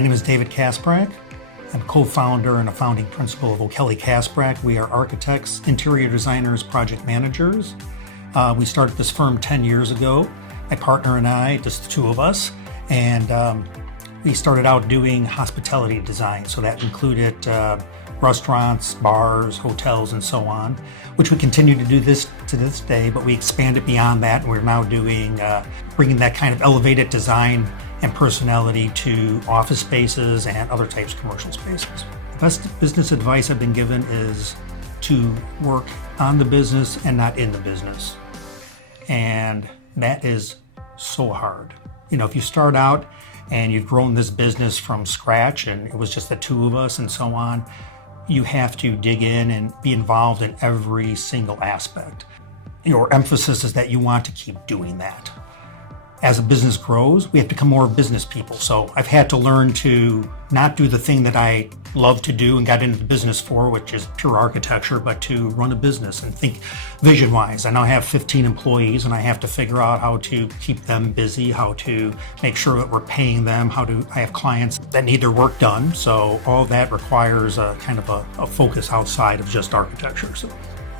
My name is David Kasprak. I'm co-founder and a founding principal of O'Kelly Kasprak. We are architects, interior designers, project managers. We started this firm 10 years ago. My partner and I, just the two of us, and we started out doing hospitality design. So that included restaurants, bars, hotels, and so on, which we continue to do this to this day, but we expanded beyond that, and we're now doing, bringing that kind of elevated design and personality to office spaces and other types of commercial spaces. The best business advice I've been given is to work on the business and not in the business. And that is so hard. You know, if you start out and you've grown this business from scratch and it was just the two of us and so on, you have to dig in and be involved in every single aspect. Your emphasis is that you want to keep doing that. As a business grows, we have to become more business people. So I've had to learn to not do the thing that I love to do and got into the business for, which is pure architecture, but to run a business and think vision-wise. I now have 15 employees and I have to figure out how to keep them busy, how to make sure that we're paying them, I have clients that need their work done. So all that requires a kind of a focus outside of just architecture. So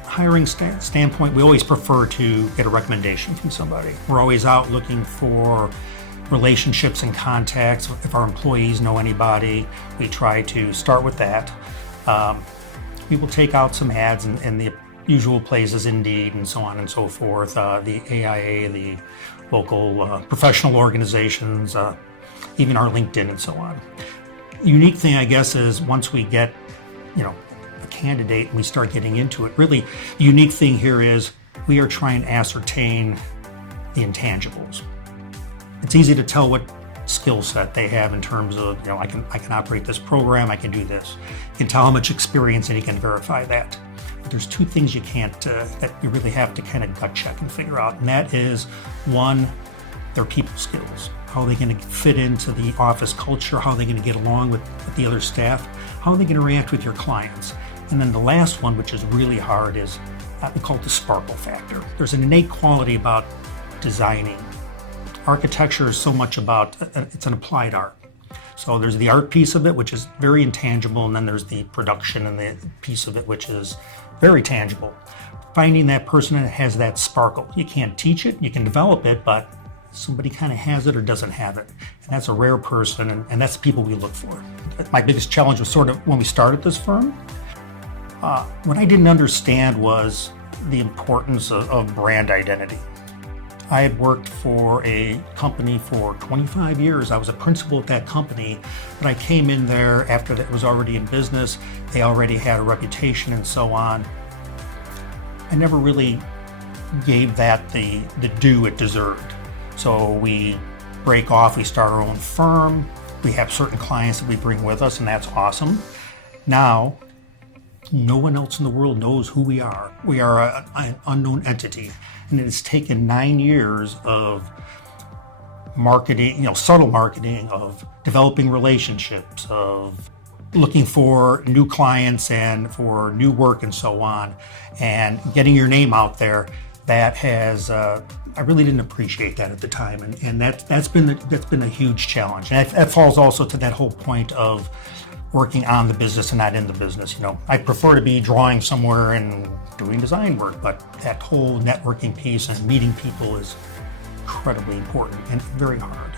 hiring standpoint, we always prefer to get a recommendation from somebody. We're always out looking for relationships and contacts. If our employees know anybody, we try to start with that. We will take out some ads in the usual places, Indeed and so on and so forth, the AIA, the local professional organizations, even our LinkedIn and so on. The unique thing, I guess, is once we get, candidate and we start getting into it, really the unique thing here is we are trying to ascertain the intangibles. It's easy to tell what skill set they have in terms of, I can operate this program, I can do this. You can tell how much experience and you can verify that. But there's two things you can't, that you really have to kind of gut check and figure out. And that is, one, their people skills. How are they going to fit into the office culture? How are they going to get along with the other staff? How are they going to react with your clients? And then the last one, which is really hard, is we call it the sparkle factor. There's an innate quality about designing. Architecture is so much about, it's an applied art. So there's the art piece of it, which is very intangible, and then there's the production and the piece of it, which is very tangible. Finding that person that has that sparkle. You can't teach it, you can develop it, but somebody kind of has it or doesn't have it. And that's a rare person, and that's the people we look for. My biggest challenge was sort of when we started this firm. What I didn't understand was the importance of brand identity. I had worked for a company for 25 years. I was a principal at that company, but I came in there after it was already in business. They already had a reputation and so on. I never really gave that the due it deserved. So we break off, we start our own firm. We have certain clients that we bring with us, and that's awesome. Now, no one else in the world knows who we are. We are an unknown entity, and it has taken 9 years of marketing, subtle marketing, of developing relationships, of looking for new clients and for new work and so on, and getting your name out there. That has, I really didn't appreciate that at the time, and that's been a huge challenge. And that falls also to that whole point of working on the business and not in the business. I prefer to be drawing somewhere and doing design work, but that whole networking piece and meeting people is incredibly important and very hard.